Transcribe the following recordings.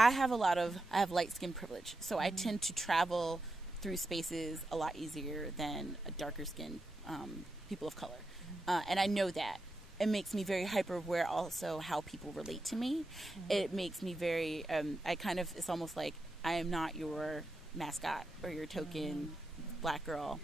I have light skin privilege, so I tend to travel through spaces a lot easier than a darker skinned people of color. And I know that. It makes me very hyper aware also how people relate to me. It makes me very, it's almost like I am not your mascot or your token black girl.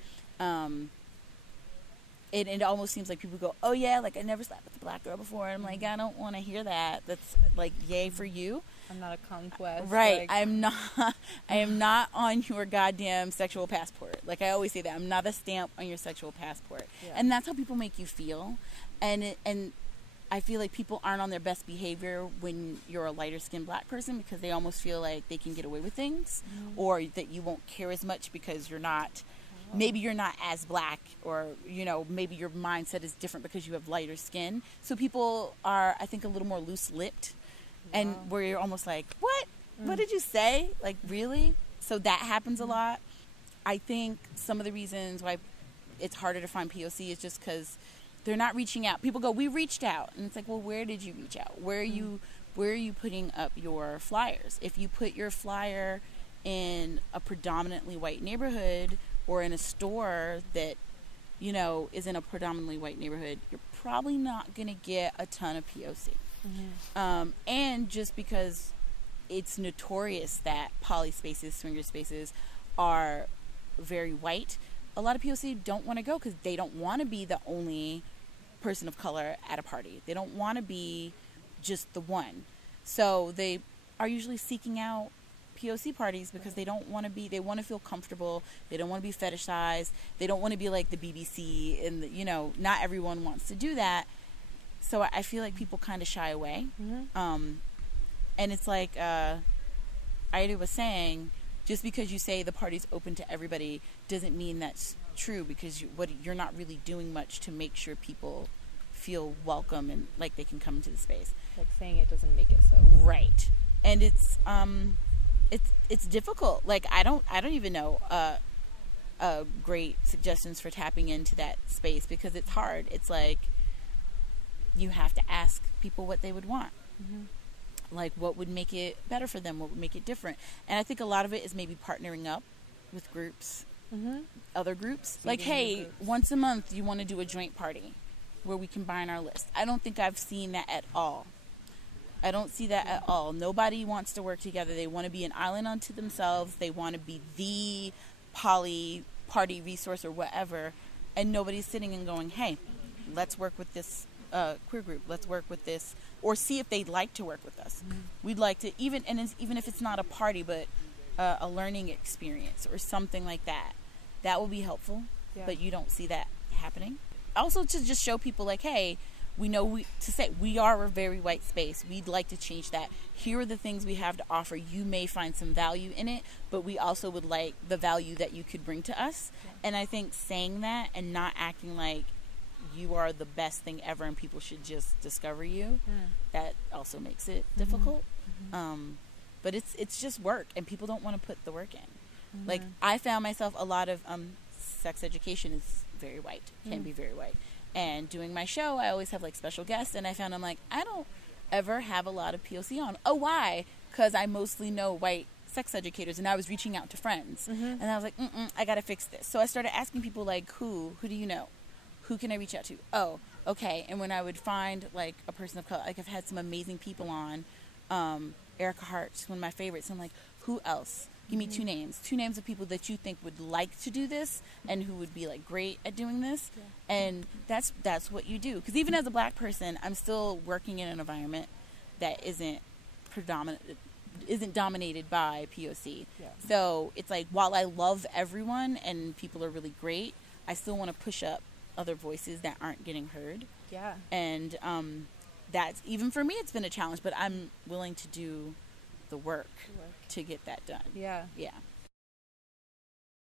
It almost seems like people go, oh yeah, like I never slept with a black girl before. And I'm like, I don't want to hear that. That's like, yay for you. I'm not a conquest. Right. I am not on your goddamn sexual passport. Like I always say that. I'm not a stamp on your sexual passport. Yeah. And that's how people make you feel. And I feel like people aren't on their best behavior when you're a lighter skinned black person because they almost feel like they can get away with things or that you won't care as much because you're not, maybe you're not as black or, you know, maybe your mindset is different because you have lighter skin. So people are, I think, a little more loose-lipped and where you're almost like, what? What did you say? Like, really? So that happens a lot. I think some of the reasons why it's harder to find POC is just because they're not reaching out. People go, we reached out. And it's like, well, where did you reach out? Where are you putting up your flyers? If you put your flyer in a predominantly white neighborhood or in a store that, you know, is in a predominantly white neighborhood, you're probably not going to get a ton of POC. And just because it's notorious that poly spaces, swinger spaces are very white, a lot of POC don't want to go because they don't want to be the only person of color at a party. They don't want to be just the one. So they are usually seeking out POC parties because they don't want to be, they want to feel comfortable. They don't want to be fetishized. They don't want to be like the BBC and, you know, not everyone wants to do that. So I feel like people kind of shy away. And it's like Aida was saying, just because you say the party's open to everybody doesn't mean that's true because you're not really doing much to make sure people feel welcome and like they can come into the space. Like saying it doesn't make it so. Right. And it's difficult. Like I don't even know great suggestions for tapping into that space because it's hard. It's like you have to ask people what they would want. Like what would make it better for them, what would make it different. And I think a lot of it is maybe partnering up with groups, other groups. Like, hey, once a month you want to do a joint party where we combine our list. I don't think I've seen that at all. I don't see that at all. Nobody wants to work together. They want to be an island unto themselves. They want to be the poly party resource or whatever. And nobody's sitting and going, hey, let's work with this queer group. Let's work with this. Or see if they'd like to work with us. We'd like to, even if it's not a party, but a learning experience or something like that. That will be helpful. Yeah. But you don't see that happening. Also to just show people like, hey, we know we are a very white space. We'd like to change that. Here are the things we have to offer. You may find some value in it, but we also would like the value that you could bring to us. Yeah. And I think saying that and not acting like you are the best thing ever and people should just discover you, that also makes it difficult. But it's just work and people don't want to put the work in. Like I found myself a lot of sex education is very white, can be very white. And doing my show, I always have like special guests, and I found I'm like, I don't ever have a lot of POC on. Oh, why? Because I mostly know white sex educators, and I was reaching out to friends, and I was like, I gotta fix this. So I started asking people like, who do you know? Who can I reach out to? Oh, okay. And when I would find like a person of color, like I've had some amazing people on, Erica Hart's one of my favorites. I'm like, who else? Give me two names of people that you think would like to do this and who would be like great at doing this. Yeah. And that's what you do. Because even as a black person, I'm still working in an environment that isn't dominated by POC. Yeah. So it's like, while I love everyone and people are really great, I still want to push up other voices that aren't getting heard. Yeah. And that's, even for me, it's been a challenge, but I'm willing to do the work to get that done. Yeah. Yeah.